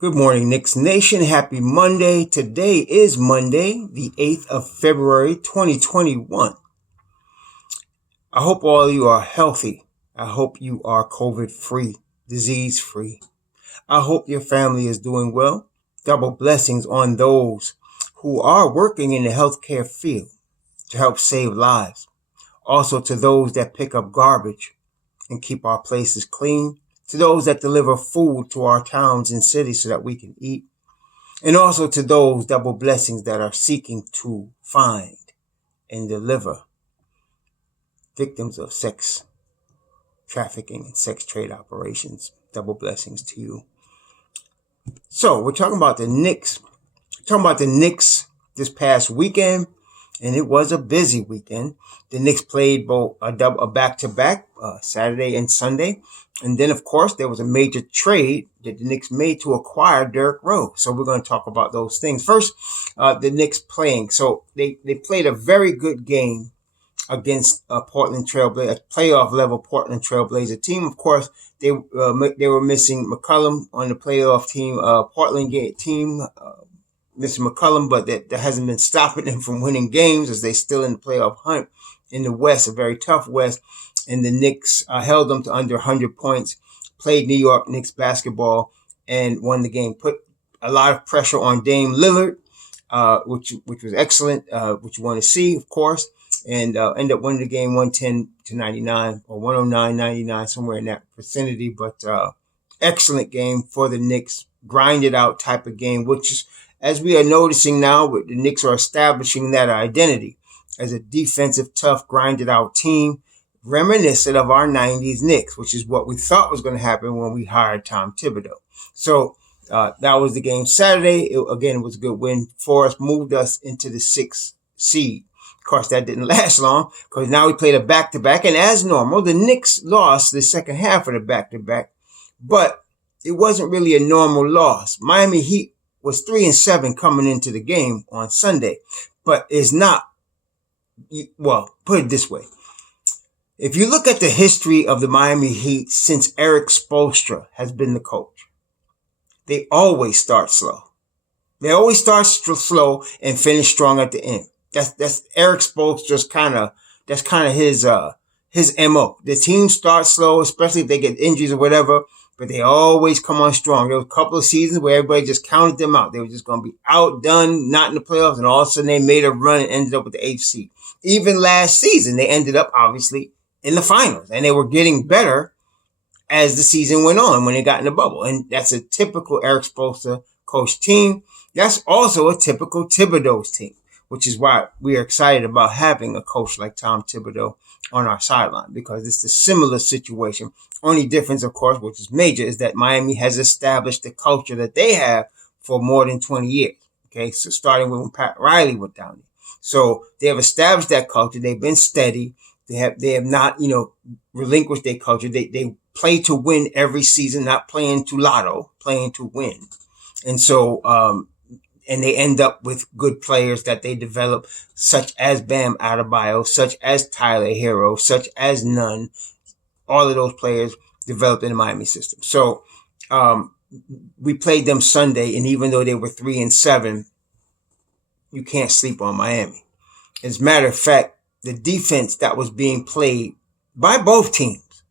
Good morning, Knicks Nation. Happy Monday. Today is Monday, the 8th of February, 2021. I hope all of you are healthy. I hope you are COVID-free, disease-free. I hope your family is doing well. Double blessings on those who are working in the healthcare field to help save lives. Also to those that pick up garbage and keep our places clean. To those that deliver food to our towns and cities so that we can eat. And also to those double blessings that are seeking to find and deliver victims of sex trafficking and sex trade operations. Double blessings to you. So we're talking about the Knicks. This past weekend, and it was a busy weekend. The Knicks played both a back-to-back, Saturday and Sunday. And then, of course, there was a major trade that the Knicks made to acquire DRose. So we're going to talk about those things. First, the Knicks playing. So they played a very good game against Portland Trailblazer, a playoff-level Portland Trailblazer team. Of course, they were missing McCollum on the playoff team, Portland team, missing McCollum, but that hasn't been stopping them from winning games as they're still in the playoff hunt in the West, a very tough West. And the Knicks held them to under 100 points, played New York Knicks basketball, and won the game. Put a lot of pressure on Dame Lillard, which was excellent, which you want to see, of course, and ended up winning the game 110-99 or 109-99, somewhere in that vicinity. But excellent game for the Knicks, grinded out type of game, which is, as we are noticing now, the Knicks are establishing that identity as a defensive, tough, grinded out team, reminiscent of our 90s Knicks, which is what we thought was going to happen when we hired Tom Thibodeau. So that was the game Saturday. It was a good win for us, moved us into the 6th seed. Of course, that didn't last long because now we played a back-to-back. And as normal, the Knicks lost the second half of the back-to-back, but it wasn't really a normal loss. Miami Heat was 3-7 coming into the game on Sunday, but it's not, well, put it this way. If you look at the history of the Miami Heat since Eric Spoelstra has been the coach, they always start slow. They always start slow and finish strong at the end. That's Eric Spoelstra's kind of his MO. The team starts slow, especially if they get injuries or whatever, but they always come on strong. There was a couple of seasons where everybody just counted them out. They were just going to be outdone, not in the playoffs, and all of a sudden they made a run and ended up with the 8th seed. Even last season, they ended up, obviously, in the finals, and they were getting better as the season went on when they got in the bubble. And that's a typical Eric Spoelstra coach team. That's also a typical Thibodeau's team, which is why we are excited about having a coach like Tom Thibodeau on our sideline, because it's a similar situation. Only difference, of course, which is major, is that Miami has established the culture that they have for more than 20 years. Okay, so starting with when Pat Riley went down there. So they have established that culture. They've been steady. They have not, relinquished their culture. They play to win every season, not playing to lotto, playing to win. And so, and they end up with good players that they develop, such as Bam Adebayo, such as Tyler Hero, such as Nunn. All of those players developed in the Miami system. So, we played them Sunday, and even though they were 3-7, you can't sleep on Miami. As a matter of fact, the defense that was being played by both teams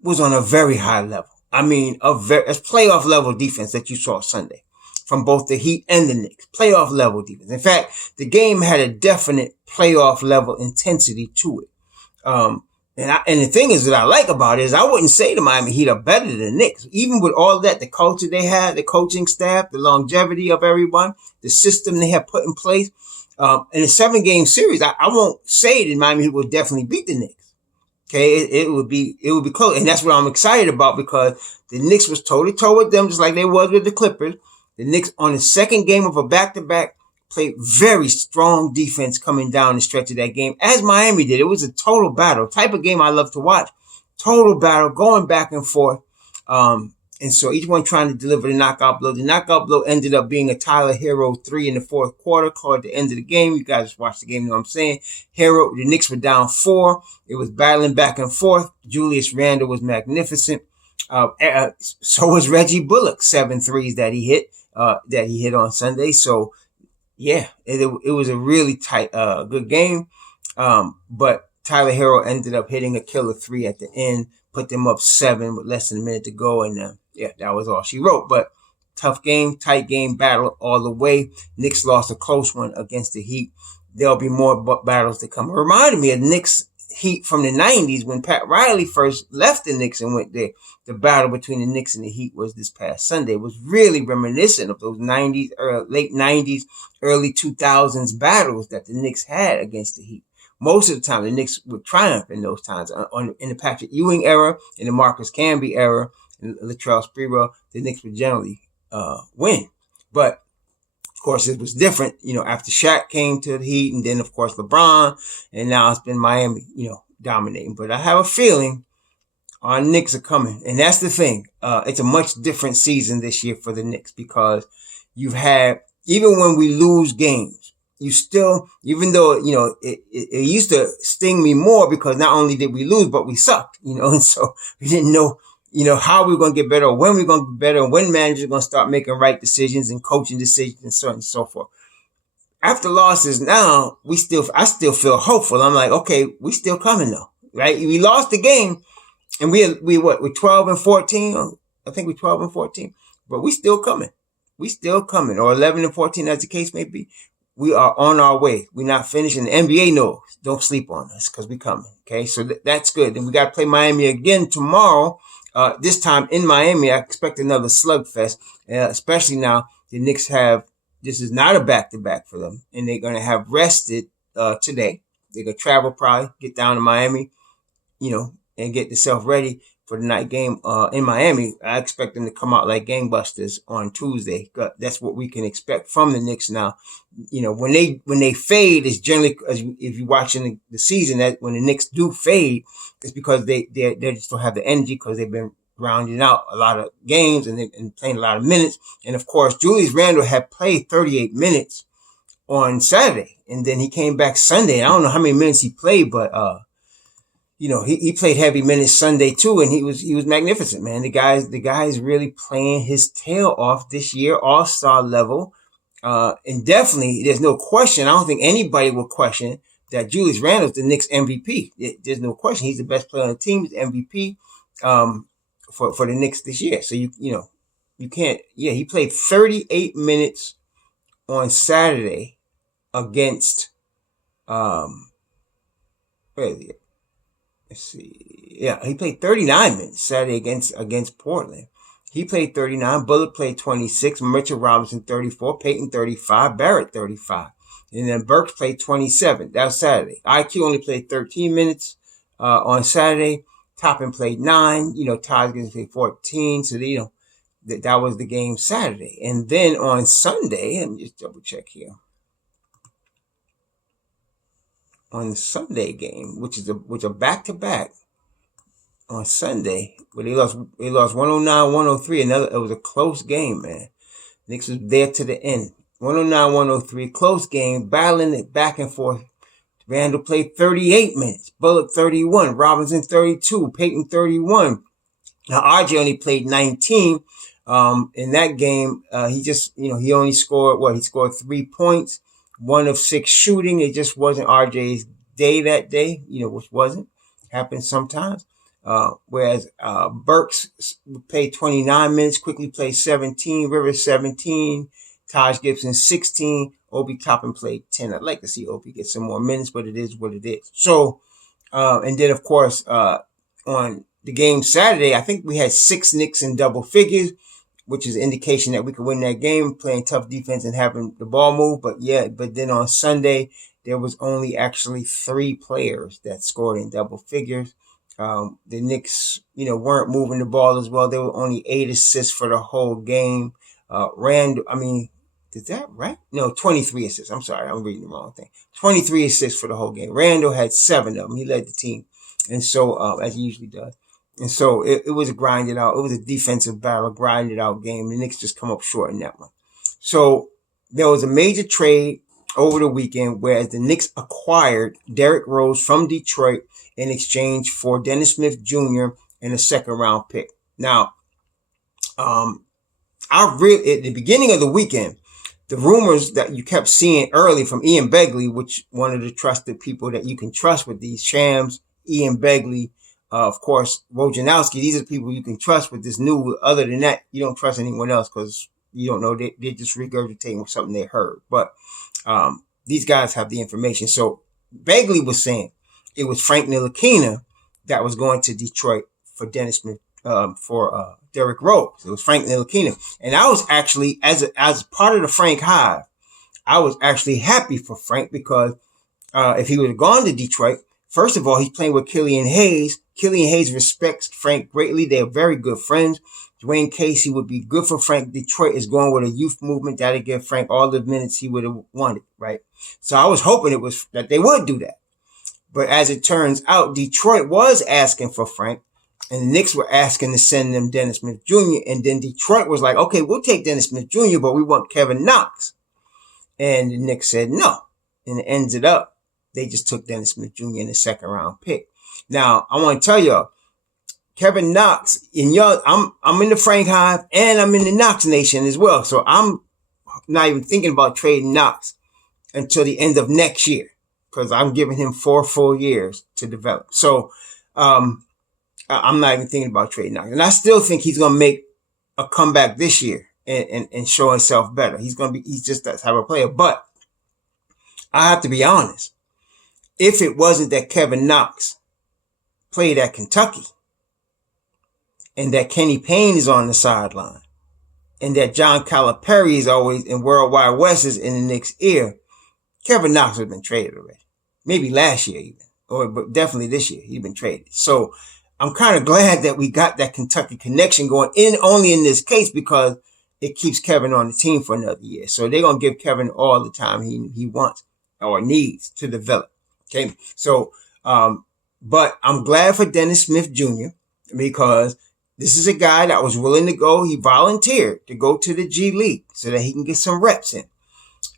was on a very high level. I mean, a playoff level defense that you saw Sunday from both the Heat and the Knicks. Playoff level defense. In fact, the game had a definite playoff level intensity to it. And the thing is that I like about it is I wouldn't say the Miami Heat are better than the Knicks. Even with all that, the culture they had, the coaching staff, the longevity of everyone, the system they have put in place. In a 7-game series, I won't say that Miami Heat will definitely beat the Knicks. Okay, it would be close, and that's what I'm excited about, because the Knicks was toe-to-toe with them, just like they was with the Clippers. The Knicks, on the second game of a back-to-back, played very strong defense coming down the stretch of that game, as Miami did. It was a total battle, type of game I love to watch. Total battle, going back and forth. And so each one trying to deliver the knockout blow. The knockout blow ended up being a Tyler Hero 3 in the fourth quarter, called at the end of the game. You guys watched the game, you know what I'm saying. Hero, the Knicks were down 4. It was battling back and forth. Julius Randle was magnificent. So was Reggie Bullock, 7 threes that he hit on Sunday. So yeah, it was a really tight, good game. But Tyler Hero ended up hitting a killer three at the end, put them up 7 with less than a minute to go. And yeah, that was all she wrote. But tough game, tight game, battle all the way. Knicks lost a close one against the Heat. There'll be more battles to come. It reminded me of Knicks Heat from the 90s when Pat Riley first left the Knicks and went there. The battle between the Knicks and the Heat was this past Sunday. It was really reminiscent of those 90s, late 90s, early 2000s battles that the Knicks had against the Heat. Most of the time, the Knicks would triumph in those times. In the Patrick Ewing era, in the Marcus Camby era, in Latrell Sprewell, the Knicks would generally win. But of course, it was different, after Shaq came to the Heat, and then, of course, LeBron, and now it's been Miami, dominating. But I have a feeling our Knicks are coming, and that's the thing. It's a much different season this year for the Knicks because you've had, even when we lose games, you still, even though, it used to sting me more because not only did we lose, but we sucked, and so we didn't know, how we were going to get better or when we are going to get better and when managers are going to start making right decisions and coaching decisions and so on and so forth. After losses now, I still feel hopeful. I'm like, okay, we still coming though, right? We lost the game and we're 12 and 14. I think we're 12 and 14, but we still coming. We still coming, or 11 and 14 as the case may be. We are on our way. We're not finishing. The NBA knows. Don't sleep on us because we're coming. Okay, so that's good. And we got to play Miami again tomorrow. This time in Miami, I expect another slugfest, especially now the Knicks this is not a back-to-back for them, and they're going to have rested today. They're going to travel probably, get down to Miami, and get themselves ready for the night game in Miami. I expect them to come out like gangbusters on Tuesday. That's what we can expect from the Knicks now. When they fade, it's generally, if you're watching the season, that when the Knicks do fade, it's because they just don't have the energy because they've been grounding out a lot of games and playing a lot of minutes. And of course, Julius Randle had played 38 minutes on Saturday, and then he came back Sunday. I don't know how many minutes he played, but he played heavy minutes Sunday too, and he was magnificent, man. The guy's really playing his tail off this year, all-star level. And definitely, there's no question. I don't think anybody will question that Julius Randle's the Knicks MVP. There's no question. He's the best player on the team. He's the MVP for the Knicks this year. So you can't. Yeah, he played 38 minutes on Saturday against where is he? Let's see. Yeah, he played 39 minutes Saturday against Portland. He played 39. Bullock played 26. Mitchell Robinson 34. Payton 35. Barrett 35. And then Burks played 27. That was Saturday. IQ only played 13 minutes on Saturday. Toppin played 9. Taj Gibson played 14. So that was the game Saturday. And then on Sunday, let me just double check here. On the Sunday game, which a back-to-back on Sunday, but they lost 109-103. It was a close game, man. Knicks was there to the end. 109-103, close game, battling it back and forth. Randle played 38 minutes. Bullock 31. Robinson 32. Payton 31. Now RJ only played 19. In that game, he only scored He scored 3 points. 1 of 6 shooting. It just wasn't RJ's day that day, which wasn't. Happens sometimes. Whereas Burks played 29 minutes, quickly played 17, Rivers 17, Taj Gibson 16, Obi Toppin played 10. I'd like to see Obi get some more minutes, but it is what it is. So, and then of course, on the game Saturday, I think we had 6 Knicks in double figures, which is an indication that we could win that game, playing tough defense and having the ball move. But then on Sunday, there was only actually 3 players that scored in double figures. The Knicks, weren't moving the ball as well. There were only 8 assists for the whole game. Is that right? No, 23 assists. I'm sorry, I'm reading the wrong thing. 23 assists for the whole game. Randle had 7 of them. He led the team. And so, as he usually does. And so it was a grinded out. It was a defensive battle, grinded out game. The Knicks just come up short in that one. So there was a major trade over the weekend, whereas the Knicks acquired DRose from Detroit in exchange for Dennis Smith Jr. and a second round pick. Now, at the beginning of the weekend, the rumors that you kept seeing early from Ian Begley, which one of the trusted people that you can trust with these shams, Ian Begley, of course, Wojnarowski, these are people you can trust with this new. Other than that, you don't trust anyone else because you don't know. They're just regurgitating something they heard. But these guys have the information. So Begley was saying it was Frank Ntilikina that was going to Detroit for Dennis Smith, for Derrick Rose. It was Frank Ntilikina. And I was actually, as part of the Frank Hive, I was actually happy for Frank because if he would have gone to Detroit, first of all, he's playing with Killian Hayes. Killian Hayes respects Frank greatly. They're very good friends. Dwayne Casey would be good for Frank. Detroit is going with a youth movement that'll give Frank all the minutes he would have wanted, right? So I was hoping it was that they would do that. But as it turns out, Detroit was asking for Frank, and the Knicks were asking to send them Dennis Smith Jr. And then Detroit was like, okay, we'll take Dennis Smith Jr., but we want Kevin Knox. And the Knicks said no. And it ended up, they just took Dennis Smith Jr. in the second round pick. Now, I want to tell y'all, Kevin Knox, I'm in the Frank Hive and I'm in the Knox Nation as well. So I'm not even thinking about trading Knox until the end of next year because I'm giving him 4 full years to develop. So I'm not even thinking about trading Knox. And I still think he's going to make a comeback this year and show himself better. He's just that type of player. But I have to be honest. If it wasn't that Kevin Knox played at Kentucky and that Kenny Payne is on the sideline and that John Calipari is always in Worldwide West is in the Knicks' ear, Kevin Knox would have been traded already. Maybe last year even, but definitely this year he's been traded. So I'm kind of glad that we got that Kentucky connection going only in this case because it keeps Kevin on the team for another year. So they're going to give Kevin all the time he wants or needs to develop. Okay, so, but I'm glad for Dennis Smith Jr. because this is a guy that was willing to go. He volunteered to go to the G League so that he can get some reps in.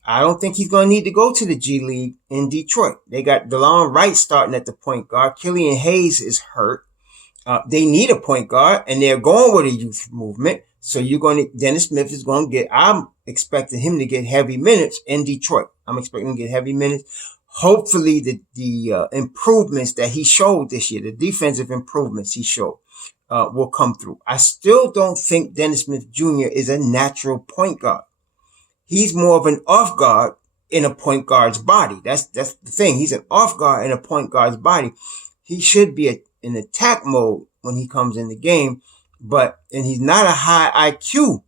I don't think he's going to need to go to the G League in Detroit. They got DeLon Wright starting at the point guard. Killian Hayes is hurt. They need a point guard and they're going with a youth movement. So Dennis Smith is going to I'm expecting him to get heavy minutes in Detroit. I'm expecting him to get heavy minutes. Hopefully the improvements that he showed this year, the defensive improvements he showed, will come through. I still don't think Dennis Smith Jr. is a natural point guard. He's more of an off guard in a point guard's body. That's the thing. He's an off guard in a point guard's body. He should be in attack mode when he comes in the game, and he's not a high IQ,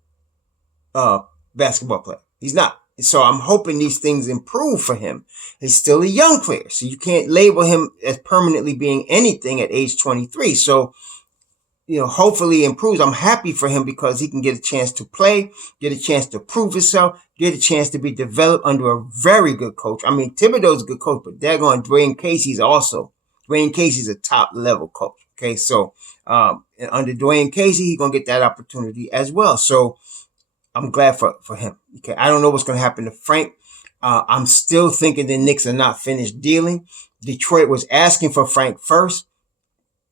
basketball player. He's not. So I'm hoping these things improve for him. He's still a young player, so you can't label him as permanently being anything at age 23. So, hopefully he improves. I'm happy for him because he can get a chance to play, get a chance to prove himself, get a chance to be developed under a very good coach. I mean, Thibodeau's a good coach, but daggone Dwayne Casey's a top level coach. Okay. So, under Dwayne Casey, he's going to get that opportunity as well. So, I'm glad for him. Okay. I don't know what's going to happen to Frank. I'm still thinking the Knicks are not finished dealing. Detroit was asking for Frank first.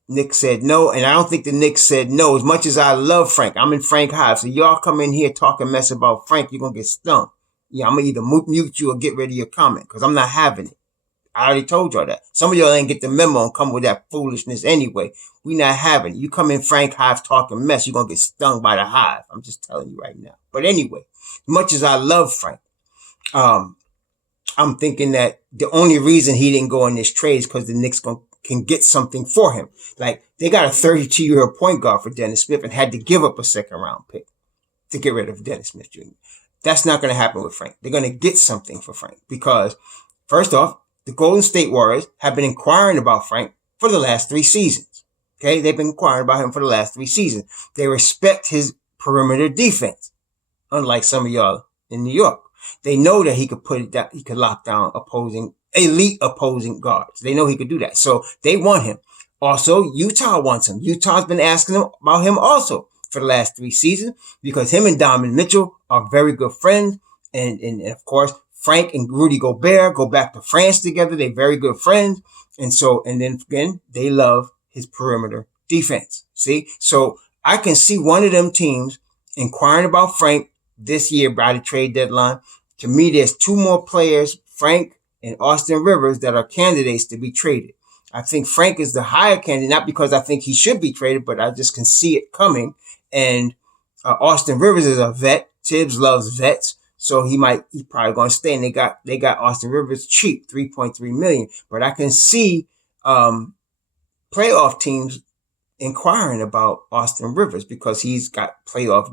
Knicks said no. And I don't think the Knicks said no. As much as I love Frank, I'm in Frank Hive. So y'all come in here talking mess about Frank, you're going to get stung. Yeah, I'm going to either mute you or get rid of your comment because I'm not having it. I already told y'all that. Some of y'all ain't get the memo and come with that foolishness anyway. We not having it. You come in Frank Hive talking mess, you're going to get stung by the hive. I'm just telling you right now. But anyway, much as I love Frank, I'm thinking that the only reason he didn't go in this trade is because the Knicks can get something for him. Like they got a 32-year-old point guard for Dennis Smith and had to give up a second round pick to get rid of Dennis Smith Jr. That's not going to happen with Frank. They're going to get something for Frank because first off, the Golden State Warriors have been inquiring about Frank for the last 3 seasons. Okay. They've been inquiring about him for the last 3 seasons. They respect his perimeter defense. Unlike some of y'all in New York, they know that he could lock down elite opposing guards. They know he could do that. So they want him. Also, Utah wants him. Utah's been asking about him also for the last 3 seasons because him and Donovan Mitchell are very good friends. And of course, Frank and Rudy Gobert go back to France together. They're very good friends. And then again, they love his perimeter defense. See? So I can see one of them teams inquiring about Frank this year by the trade deadline. To me, there's two more players, Frank and Austin Rivers, that are candidates to be traded. I think Frank is the higher candidate, not because I think he should be traded, but I just can see it coming. And Austin Rivers is a vet. Tibbs loves vets, so he's probably going to stay. And they got Austin Rivers cheap, $3.3 million. But I can see playoff teams inquiring about Austin Rivers because he's got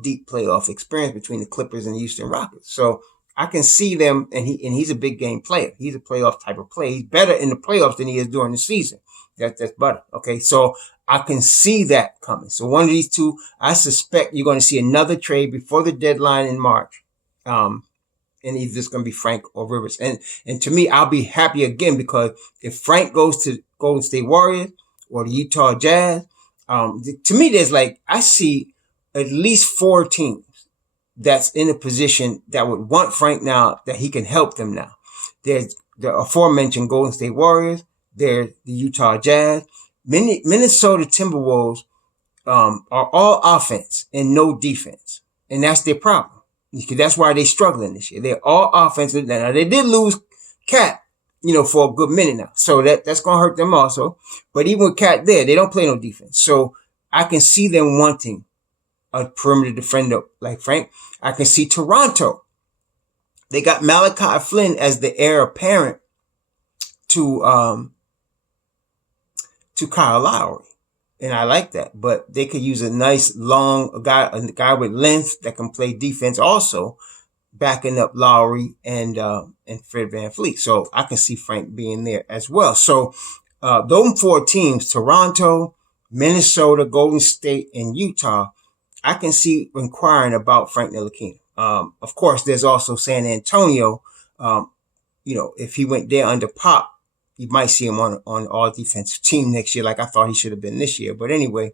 deep playoff experience between the Clippers and the Houston Rockets. So I can see them, and he's a big game player. He's a playoff type of player. He's better in the playoffs than he is during the season. That's better. Okay, so I can see that coming. So one of these two, I suspect you're going to see another trade before the deadline in March. And either it's going to be Frank or Rivers. And to me, I'll be happy again because if Frank goes to Golden State Warriors or the Utah Jazz, to me, I see at least 4 teams that's in a position that would want Frank now, that he can help them now. There's the aforementioned Golden State Warriors. There's the Utah Jazz. Minnesota Timberwolves are all offense and no defense. And that's their problem. That's why they're struggling this year. They're all offensive. Now, they did lose Cat, for a good minute now. So that's going to hurt them also. But even with Cat there, they don't play no defense. So I can see them wanting a perimeter defender like Frank. I can see Toronto. They got Malachi Flynn as the heir apparent to Kyle Lowry. And I like that. But they could use a nice a guy with length that can play defense also, backing up Lowry and Fred VanVleet. So I can see Frank being there as well. So those 4 teams, Toronto, Minnesota, Golden State, and Utah, I can see inquiring about Frank Ntilikina. Of course, there's also San Antonio. If he went there under Pop, you might see him on all defensive team next year, like I thought he should have been this year. But anyway,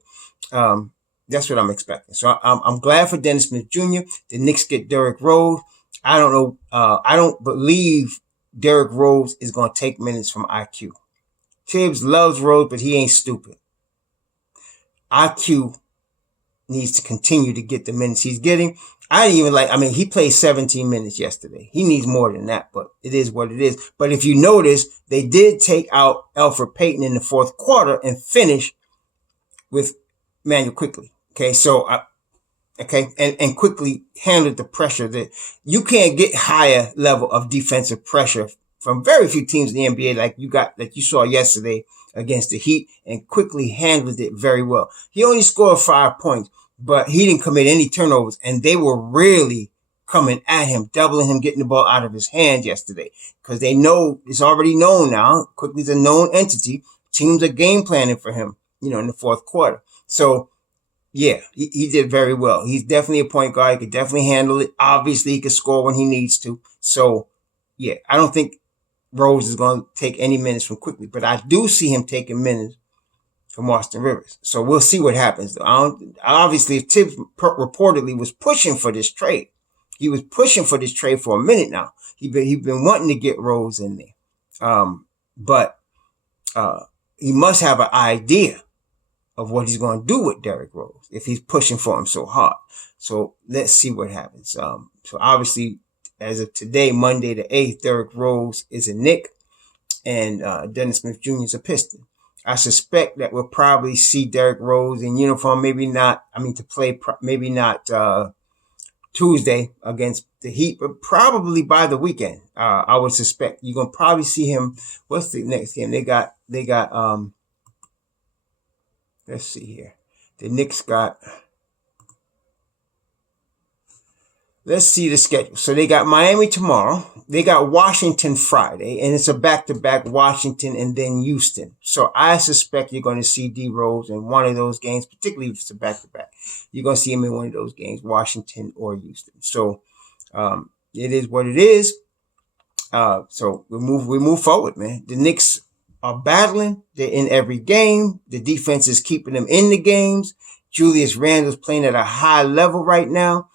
that's what I'm expecting. So I'm glad for Dennis Smith Jr. The Knicks get Derrick Rose. I don't know. I don't believe Derrick Rose is going to take minutes from IQ. Tibbs loves Rose, but he ain't stupid. IQ needs to continue to get the minutes he's getting. He played 17 minutes yesterday. He needs more than that, but it is what it is. But if you notice, they did take out Elfrid Payton in the fourth quarter and finish with Manuel Quickley. Okay, so and quickly handled the pressure that you can't get higher level of defensive pressure from very few teams in the NBA like you saw yesterday against the Heat, and quickly handled it very well. He only scored 5 points, but he didn't commit any turnovers, and they were really coming at him, doubling him, getting the ball out of his hand yesterday, because they know it's already known now. Quickly's a known entity. Teams are game planning for him, in the fourth quarter. So yeah, he did very well. He's definitely a point guard. He could definitely handle it. Obviously, he can score when he needs to. So yeah, I don't think Rose is going to take any minutes from Quickly, but I do see him taking minutes from Austin Rivers. So we'll see what happens. Obviously, Tibbs reportedly was pushing for this trade. He was pushing for this trade for a minute now. He's been wanting to get Rose in there. But he must have an idea of what he's going to do with Derrick Rose if he's pushing for him so hard. So let's see what happens. So obviously, as of today, Monday the 8th, Derrick Rose is a Knick and Dennis Smith Jr. is a Piston. I suspect that we'll probably see Derrick Rose in uniform, maybe not Tuesday against the Heat, but probably by the weekend. I would suspect you're going to probably see him. What's the next game? They got let's see here. The Knicks got, let's see the schedule. So they got Miami tomorrow. They got Washington Friday, and it's a back-to-back Washington and then Houston. So I suspect you're going to see DRose in one of those games, particularly if it's a back-to-back. You're going to see him in one of those games, Washington or Houston. So it is what it is. So we move forward, man. The Knicks are battling. They're in every game. The defense is keeping them in the games. Julius Randle's playing at a high level right now.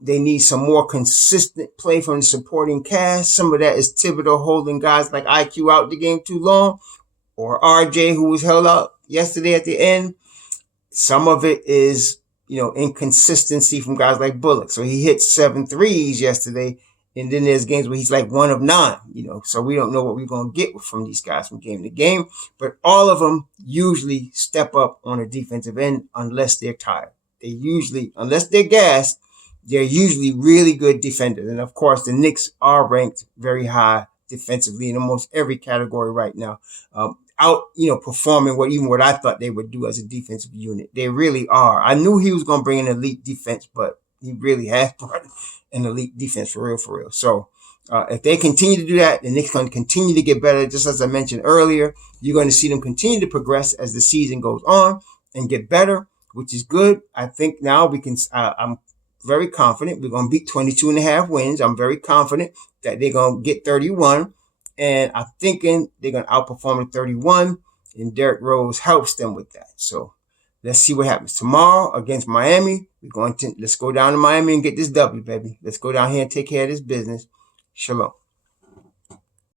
They need some more consistent play from the supporting cast. Some of that is Thibodeau holding guys like IQ out the game too long, or RJ, who was held out yesterday at the end. Some of it is, inconsistency from guys like Bullock. So he hit 7 threes yesterday. And then there's games where he's like 1 of 9, so we don't know what we're going to get from these guys from game to game. But all of them usually step up on a defensive end unless they're tired. Unless they're gassed, they're usually really good defenders. And of course, the Knicks are ranked very high defensively in almost every category right now. Performing what I thought they would do as a defensive unit. They really are. I knew he was going to bring an elite defense, but he really has brought an elite defense for real. So if they continue to do that, the Knicks going to continue to get better. Just as I mentioned earlier, you're going to see them continue to progress as the season goes on and get better, which is good. I think now I'm very confident we're going to beat 22.5 wins. I'm very confident that they're going to get 31. And I'm thinking they're going to outperform the 31. And DRose helps them with that. So let's see what happens tomorrow against Miami. Let's go down to Miami and get this W, baby. Let's go down here and take care of this business. Shalom.